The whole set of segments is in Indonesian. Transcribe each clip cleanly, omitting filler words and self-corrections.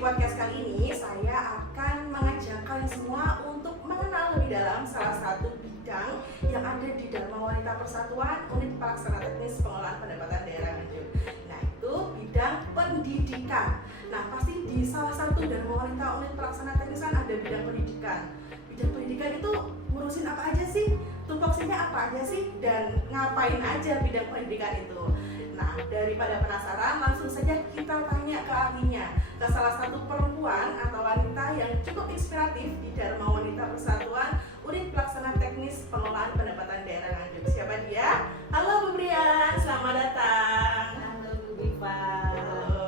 podcast kali ini saya akan mengajak kalian semua untuk mengenal lebih dalam salah satu bidang yang ada di Dharma Wanita Persatuan Unit Pelaksana Teknis Pengelolaan Pendapatan Daerah Nganjuk. Nah, itu bidang pendidikan. Nah, pasti di salah satu Dharma Wanita Unit Pelaksana Teknis kan ada bidang pendidikan. Bidang pendidikan itu ngurusin apa aja sih? Tupoksinya apa aja sih? Dan ngapain aja bidang pendidikan itu? Nah, daripada penasaran, langsung saja kita tanya ke ahlinya, ke salah satu perempuan atau wanita yang cukup inspiratif di Dharma Wanita Persatuan Unit Pelaksana Teknis Pengelolaan Pendapatan Daerah Nganjuk. Siapa dia? Halo Bu Brian, selamat datang. Halo Bu Biva.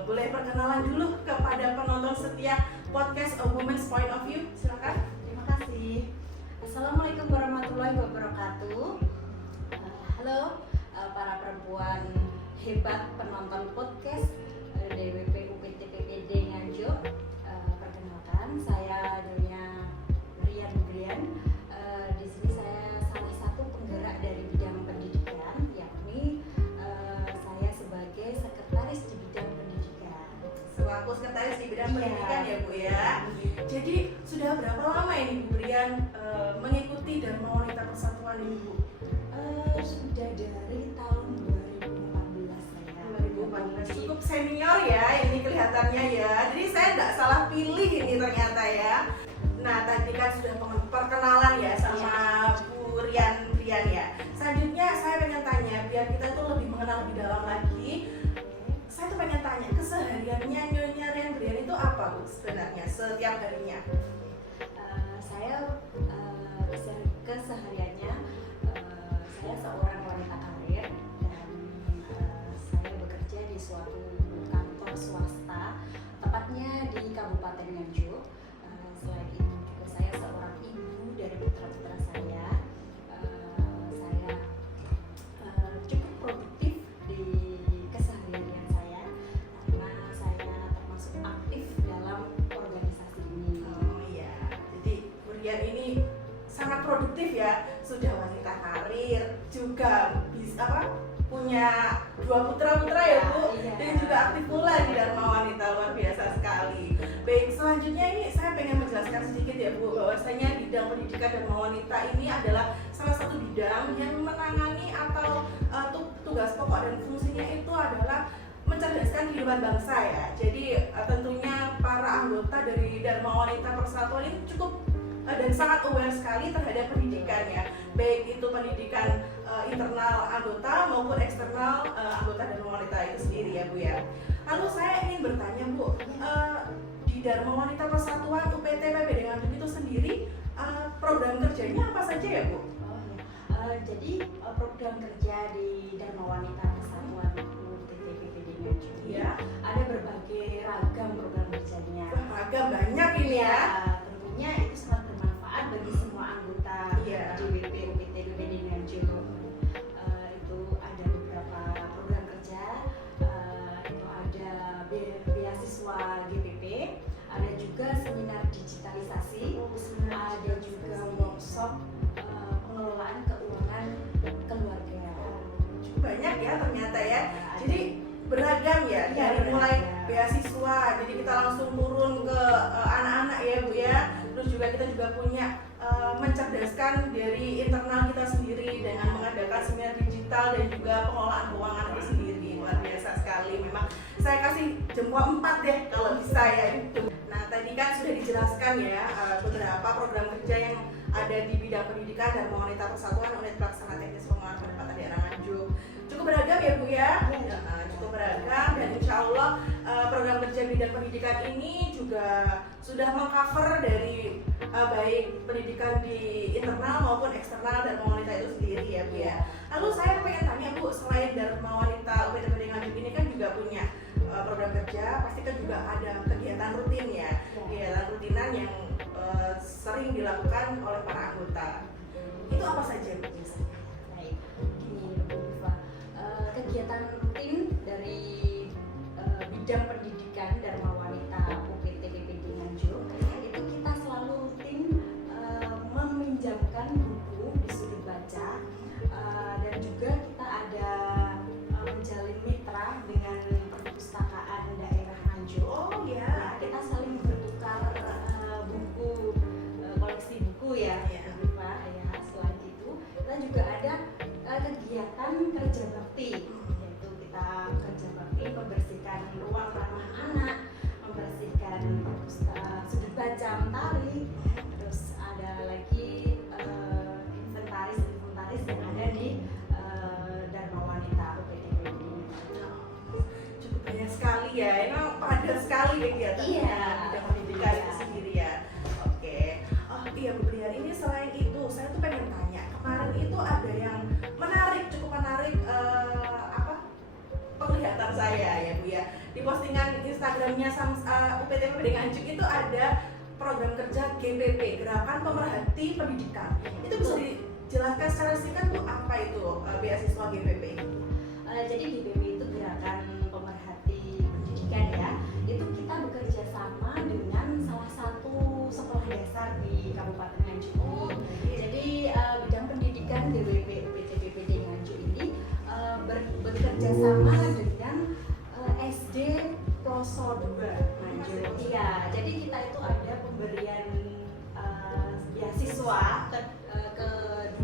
Boleh perkenalan dulu kepada penonton setia podcast A Woman's Point of View? Silakan. Terima kasih. Assalamualaikum warahmatullahi wabarakatuh. Halo para perempuan hebat penonton podcast DWP UPT PPD Nganjuk. Perkenalkan, saya Nyonya Brian. Di sini saya salah satu penggerak dari bidang pendidikan, yakni saya sebagai sekretaris di bidang pendidikan. Selaku sekretaris di bidang pendidikan ya Bu ya. Jadi sudah berapa lama ini Bu Brian mengikuti Dharma Wanita Persatuan ini Bu? Sudah dari tahun 2014 saya. 2014, cukup senior ya ini kelihatannya ya. Jadi saya nggak salah pilih ini ternyata ya. Nah, tadi kan sudah perkenalan ya sama Bu Brian ya. Selanjutnya saya pengen tanya, biar kita tuh lebih mengenal lebih dalam lagi. Saya tuh pengen tanya, kesehariannya Nyonya Brian itu apa Bu sebenarnya setiap harinya? Saya kesehariannya saya seorang wanita karir dan saya bekerja di suatu kantor swasta, tepatnya di Kabupaten Nganjuk. Selain itu juga saya seorang ibu dari putra-putra saya. Saya cukup produktif di keseharian saya karena saya termasuk aktif dalam organisasi ini. Oh iya, jadi Bu Brian ini sangat produktif ya, sudah wanita karir, juga bisa punya 2 putra ya Bu, Iya. dan juga aktif pula di Dharma Wanita, luar biasa sekali. Baik, selanjutnya ini saya pengen menjelaskan sedikit ya Bu, bahwasanya bidang pendidikan Dharma Wanita ini adalah salah satu bidang yang menangani atau tugas pokok dan fungsinya itu adalah mencerdaskan kehidupan bangsa ya. Jadi tentunya para anggota dari Dharma Wanita Persatuan ini cukup dan sangat aware sekali terhadap pendidikannya, baik itu pendidikan internal anggota maupun eksternal anggota Dharma Wanita itu sendiri ya Bu ya. Lalu saya ingin bertanya Bu, di Dharma Wanita Persatuan UPT PPD Nganjuk itu sendiri program kerjanya apa saja ya Bu? Jadi program kerja di Dharma Wanita Persatuan UPT PPD Nganjuk Ya, ada berbagai ragam program kerjanya. ragam banyak ini ya. Tentunya itu sangat bermanfaat bagi semua anggota DWP UPT PPD Nganjuk. Itu ada beberapa program kerja, itu ada beasiswa GPP, ada juga seminar digitalisasi, ada juga workshop pengelolaan keuangan keluarga. Cukup banyak ya ternyata ya. Jadi beragam ya, dari mulai beasiswa, jadi kita langsung turun ke anak-anak ya Bu ya. Terus juga kita juga punya mencerdaskan dari internal kita sendiri dengan mengadakan seminar digital dan juga pengelolaan keuangan itu sendiri. Luar biasa sekali, memang saya kasih jempol 4 deh kalau bisa ya itu. Nah, tadi kan sudah dijelaskan ya beberapa program kerja yang ada di bidang pendidikan dan Wanita Persatuan Unit Pelaksana Teknis Pengelolaan Pendapatan Daerah Nganjuk. Cukup beragam ya Bu ya. Cukup beragam, dan insya Allah program kerja bidang pendidikan ini juga sudah mengcover dari baik pendidikan di internal maupun eksternal Dharma Wanita itu sendiri ya Bu ya. Lalu saya pengen tanya Bu, selain Dharma Wanita UPT PPD Nganjuk ini kan juga punya program kerja, pasti kan juga ada kegiatan rutin ya, kegiatan rutinan yang sering dilakukan oleh para anggota. Itu apa saja Bu? Baik, gini Bu Biva, kegiatan rutin dari bidang pendidikan Dharma Wanita UPT PPD Nganjuk itu kita selalu rutin meminjamkan buku di sudut baca, dan juga kita ada ya, ini memang padat sekali kegiatannya Iya. bidang pendidikan itu sendiri ya. Oke. Oh iya Bu Brian, ini selain itu saya tuh pengen tanya, kemarin itu ada yang menarik, cukup menarik penglihatan saya ya Bu ya. Di postingan Instagramnya UPT PPD Nganjuk itu ada program kerja GPP, Gerakan Pemerhati Pendidikan. Itu bisa dijelaskan secara singkat Bu, apa itu beasiswa GPP? Jadi GPP itu Gerakan Pemerhati Pendidikan ya. Itu kita bekerja sama dengan salah satu sekolah dasar di Kabupaten Nganjuk. Jadi bidang pendidikan GPP UPT PPD Nganjuk ini bekerja sama dengan SD Ploso 2 Nganjuk. Iya, jadi kita itu ada pemberian beasiswa ke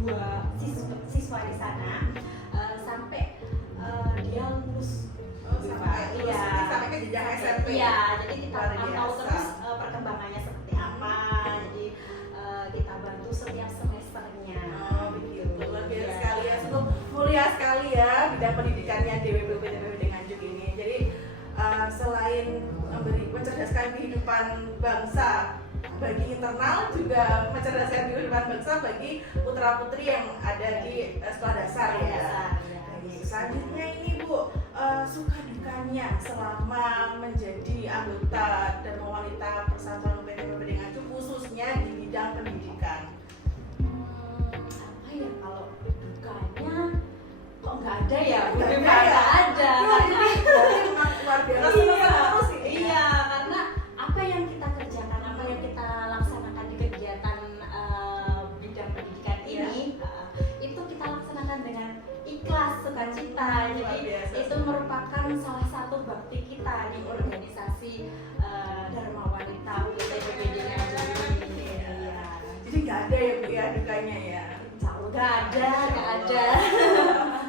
dua siswa di sana sampai dia lulus. Sampai ke jenjang SMP. Iya, jadi kita Luar pantau biasa. terus perkembangannya seperti apa. Jadi kita bantu setiap semesternya. Oh begitu, luar biasa Iya. sekali ya, sungguh mulia sekali ya bidang pendidikannya DWP UPT PPD Nganjuk ini. Jadi selain mencerdaskan kehidupan bangsa bagi internal, juga mencerdaskan kehidupan bangsa bagi putra putri yang ada di sekolah dasar ya. Baik, selanjutnya ini Bu, suka dukanya selama menjadi anggota Dharma Wanita Persatuan UPT PPD Nganjuk khususnya di bidang pendidikan. Apa ya, kalau dukanya kok nggak ada ya? Nggak ada Nggak ya? ada. Wah, ini memang luar biasa senang terus ini. Iya, karena apa yang kita kerjakan, apa yang kita laksanakan di kegiatan bidang pendidikan ini, itu kita laksanakan dengan ikhlas, sukacita. Luar Jadi biasa. itu merupakan salah satu bakti kita di organisasi Dharma Wanita UPT PPD Nganjuk ini. Iya. Jadi nggak ada ya Bu ya dukanya ya. Insya Allah nggak ada.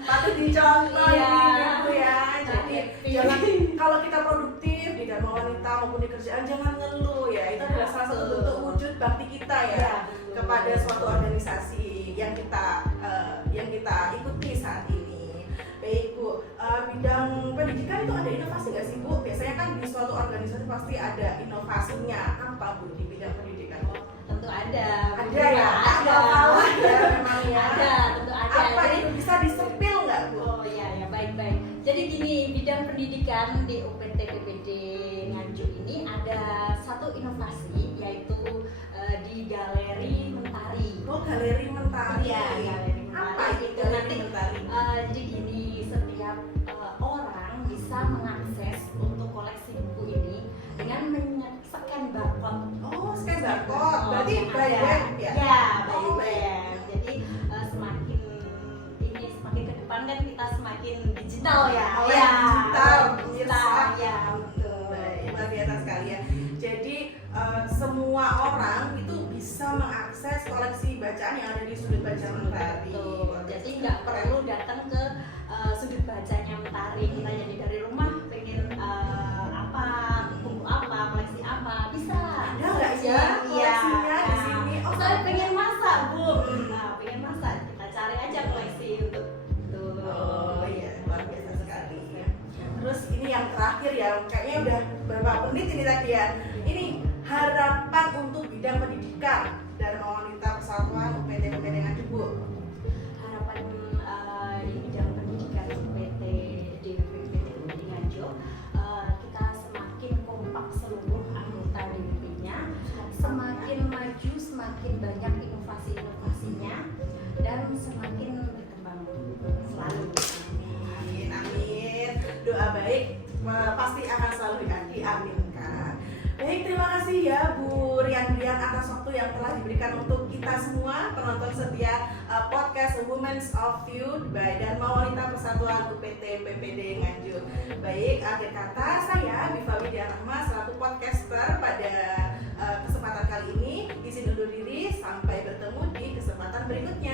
Patut dicontoh Iya. ini Bu ya. Jadi Happy. jangan, kalau kita produktif di Dharma Wanita maupun di kerjaan, jangan ngeluh ya. Itu adalah salah satu bentuk wujud bakti kita ya Iya, betul. kepada suatu organisasi yang kita ikuti saat ini. Baik Bu, bidang pendidikan itu ada inovasi nggak sih Bu? Biasanya kan di suatu organisasi pasti ada inovasinya. Apa Bu di bidang pendidikan? Tentu ada. Ada ya? Ada. Kalah ya memang ya. Ada, tentu ada. Apa Jadi, itu bisa disepil nggak Bu? oh iya ya, baik. Jadi gini, bidang pendidikan di UPT PPD Nganjuk ini ada satu inovasi, yaitu di Galeri Mentari. Oh, Galeri Mentari. Iya, Galeri Mentari. Apa itu Itu Galeri nanti Mentari? jadi gini, setiap orang bisa mengakses untuk koleksi buku ini dengan scan barcode. Oh, scan barcode. Berarti yang by ada. web ya? Ya, by Oh, web. Jadi semakin ke depan kan kita semakin digital ya. Oh, Ya, digital. digital. Ya, betul. Baik, luar biasa sekali ya. Jadi semua orang itu bisa mengakses koleksi bacaan yang ada di sudut baca Mentari. Betul. Jadi nggak perlu datang ke sudut bacanya Mentari. Kita jadi dari rumah pengen apa, buku apa, koleksi apa, bisa. Ada nggak ya koleksinya di sini? Oh, saya ada. pengen masak, Bu. Nah, pengen masak, kita cari aja koleksi untuk itu. Oh iya, luar biasa sekali. Terus ini yang terakhir ya, kayaknya udah berapa menit ini tadi ya. Ini harapan untuk bidang pendidikan Dharma Wanita Persatuan UPT PPD Nganjuk Bu. Harapan di bidang pendidikan UPT DWP PPD Nganjuk, kita semakin kompak seluruh anggota DWP-nya, semakin maju, semakin banyak inovasi-inovasinya, dan semakin berkembang selalu. Amin, amin. Doa baik pasti akan selalu diaminkan. Baik, terima kasih ya Bu Rian atas waktu yang telah diberikan untuk kita semua penonton setia podcast Women's of Youth by Dharma Wanita Persatuan UPT PPD Nganjuk. Baik, akhir kata saya Biva Widya Rahma selaku podcaster pada kesempatan kali ini izin undur diri, sampai bertemu di kesempatan berikutnya.